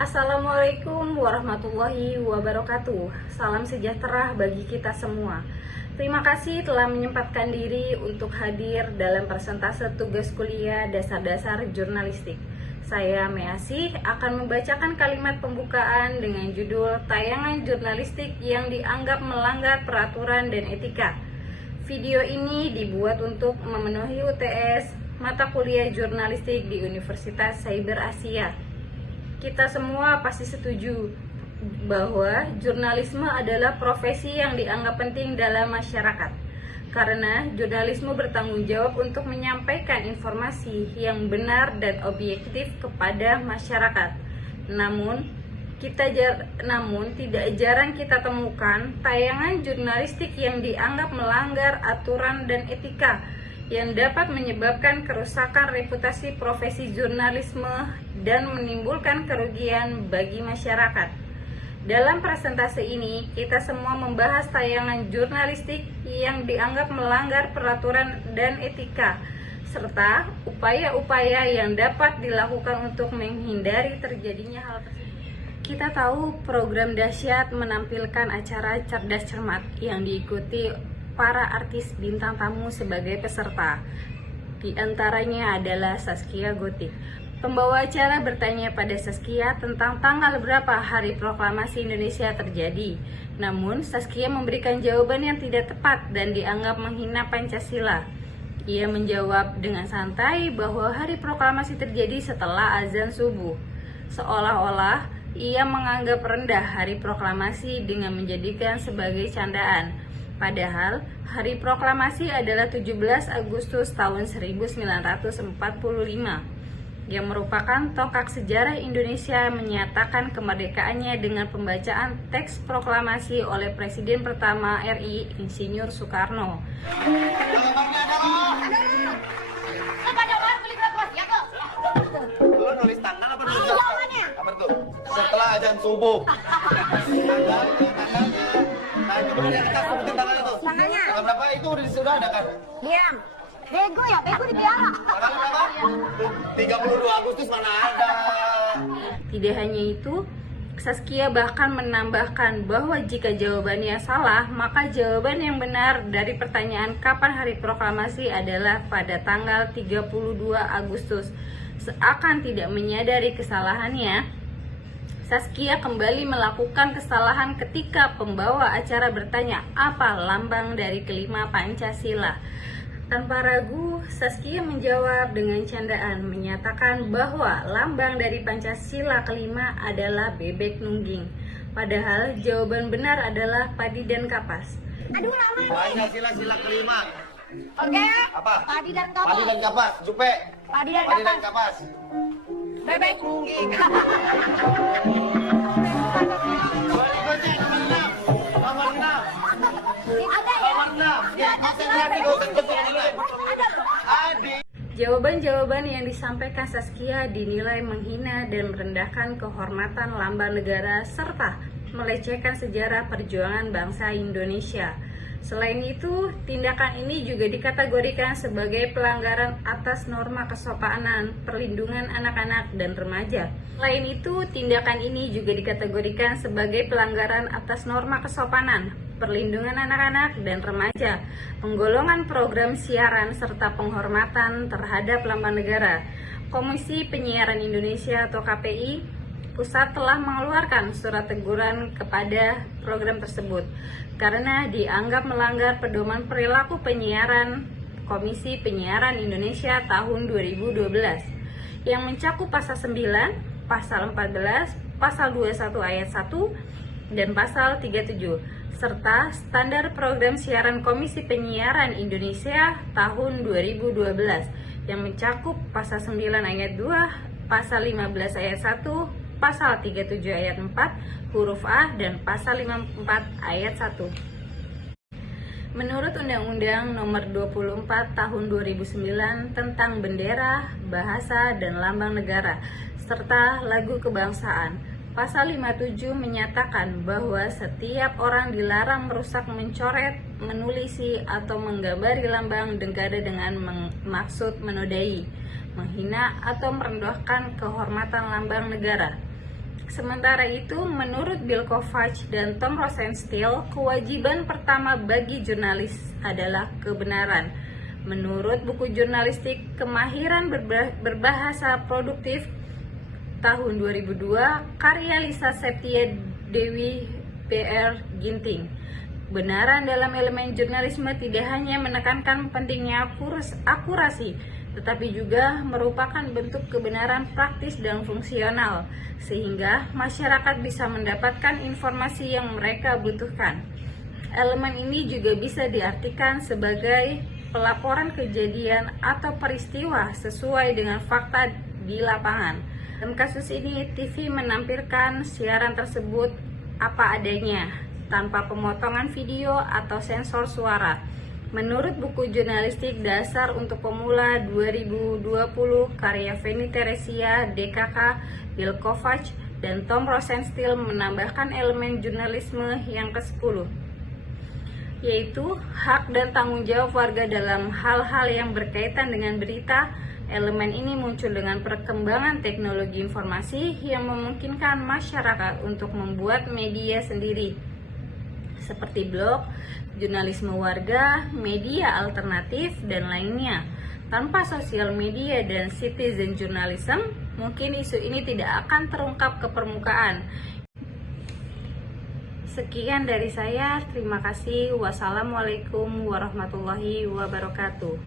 Assalamualaikum warahmatullahi wabarakatuh. Salam sejahtera bagi kita semua. Terima kasih telah menyempatkan diri untuk hadir dalam persentase tugas kuliah dasar-dasar jurnalistik. Saya Measih akan membacakan kalimat pembukaan dengan judul tayangan jurnalistik yang dianggap melanggar peraturan dan etika. Video ini dibuat untuk memenuhi UTS mata kuliah jurnalistik di Universitas Cyber Asia. Kita semua pasti setuju bahwa jurnalisme adalah profesi yang dianggap penting dalam masyarakat. Karena jurnalisme bertanggung jawab untuk menyampaikan informasi yang benar dan objektif kepada masyarakat. Namun tidak jarang kita temukan tayangan jurnalistik yang dianggap melanggar aturan dan etika yang dapat menyebabkan kerusakan reputasi profesi jurnalisme dan menimbulkan kerugian bagi masyarakat. Dalam presentase ini, kita semua membahas tayangan jurnalistik yang dianggap melanggar peraturan dan etika, serta upaya-upaya yang dapat dilakukan untuk menghindari terjadinya hal tersebut. Kita tahu program dahsyat menampilkan acara cerdas cermat yang diikuti para artis bintang tamu sebagai peserta. Di antaranya adalah Zaskia Gotik. Pembawa acara bertanya pada Zaskia tentang tanggal berapa Hari Proklamasi Indonesia terjadi. Namun, Zaskia memberikan jawaban yang tidak tepat dan dianggap menghina Pancasila. Ia menjawab dengan santai bahwa Hari Proklamasi terjadi setelah azan subuh. Seolah-olah ia menganggap rendah Hari Proklamasi dengan menjadikan sebagai candaan. Padahal, Hari Proklamasi adalah 17 Agustus tahun 1945, yang merupakan tonggak sejarah Indonesia menyatakan kemerdekaannya dengan pembacaan teks proklamasi oleh Presiden pertama RI, Insinyur Soekarno. Lu nulis tangan apa nulis apa tuh? Setelah azan subuh. Nah, itu benar yang kita sebutin tangan itu. Tangannya. Tanggal berapa itu sudah ada kan? Diam. Bego ya, bego di piala. Tanggal berapa? 32 Agustus mana ada? Tidak hanya itu, Zaskia bahkan menambahkan bahwa jika jawabannya salah, maka jawaban yang benar dari pertanyaan kapan Hari Proklamasi adalah pada tanggal 32 Agustus. Seakan tidak menyadari kesalahannya, Zaskia kembali melakukan kesalahan ketika pembawa acara bertanya apa lambang dari kelima Pancasila. Tanpa ragu, Zaskia menjawab dengan candaan, menyatakan bahwa lambang dari Pancasila kelima adalah bebek nungging. Padahal jawaban benar adalah padi dan kapas. Aduh, lama nih. Pancasila sila kelima. Oke. Apa? Padi dan kapas. Padi dan kapas. Jupe. Padi dan Padi dan kapas. kapas. Bebek nungging. Berikutnya nomor 6. Nomor 6. Ada ya? Nomor 6. Ya, konsentrasi Adi. Jawaban-jawaban yang disampaikan Zaskia dinilai menghina dan merendahkan kehormatan lambang negara serta melecehkan sejarah perjuangan bangsa Indonesia. Selain itu, tindakan ini juga dikategorikan sebagai pelanggaran atas norma kesopanan, perlindungan anak-anak dan remaja. Selain itu, tindakan ini juga dikategorikan sebagai pelanggaran atas norma kesopanan, perlindungan anak-anak dan remaja, penggolongan program siaran serta penghormatan terhadap lambang negara. Komisi Penyiaran Indonesia atau KPI Pusat telah mengeluarkan surat teguran kepada program tersebut karena dianggap melanggar pedoman perilaku penyiaran Komisi Penyiaran Indonesia tahun 2012 yang mencakup pasal 9, pasal 14, pasal 21 ayat 1 dan pasal 37 serta standar program siaran Komisi Penyiaran Indonesia tahun 2012 yang mencakup pasal 9 ayat 2, pasal 15 ayat 1, pasal 37 ayat 4 huruf A dan pasal 54 ayat 1. Menurut Undang-Undang Nomor 24 Tahun 2009 tentang Bendera, Bahasa dan Lambang Negara serta Lagu Kebangsaan, pasal 57 menyatakan bahwa setiap orang dilarang merusak, mencoret, menulisi atau menggambari lambang negara dengan maksud menodai, menghina atau merendahkan kehormatan lambang negara. Sementara itu, menurut Bill Kovacs dan Tom Rosenstiel, kewajiban pertama bagi jurnalis adalah kebenaran. Menurut buku jurnalistik Kemahiran Berbahasa Produktif tahun 2002, karya Lisa Septia Dewi PR Ginting, kebenaran dalam elemen jurnalisme tidak hanya menekankan pentingnya akurasi, tetapi juga merupakan bentuk kebenaran praktis dan fungsional, sehingga masyarakat bisa mendapatkan informasi yang mereka butuhkan. Elemen ini juga bisa diartikan sebagai pelaporan kejadian atau peristiwa sesuai dengan fakta di lapangan. Dalam kasus ini, TV menampilkan siaran tersebut apa adanya, tanpa pemotongan video atau sensor suara. Menurut buku jurnalistik Dasar untuk Pemula 2020 karya Feni Teresia, DKK, Bill Kovacs, dan Tom Rosenstiel menambahkan elemen jurnalisme yang ke-10, yaitu hak dan tanggung jawab warga dalam hal-hal yang berkaitan dengan berita. Elemen ini muncul dengan perkembangan teknologi informasi yang memungkinkan masyarakat untuk membuat media sendiri, seperti blog, jurnalisme warga, media alternatif, dan lainnya. Tanpa sosial media dan citizen journalism, mungkin isu ini tidak akan terungkap ke permukaan. Sekian dari saya, terima kasih. Wassalamualaikum warahmatullahi wabarakatuh.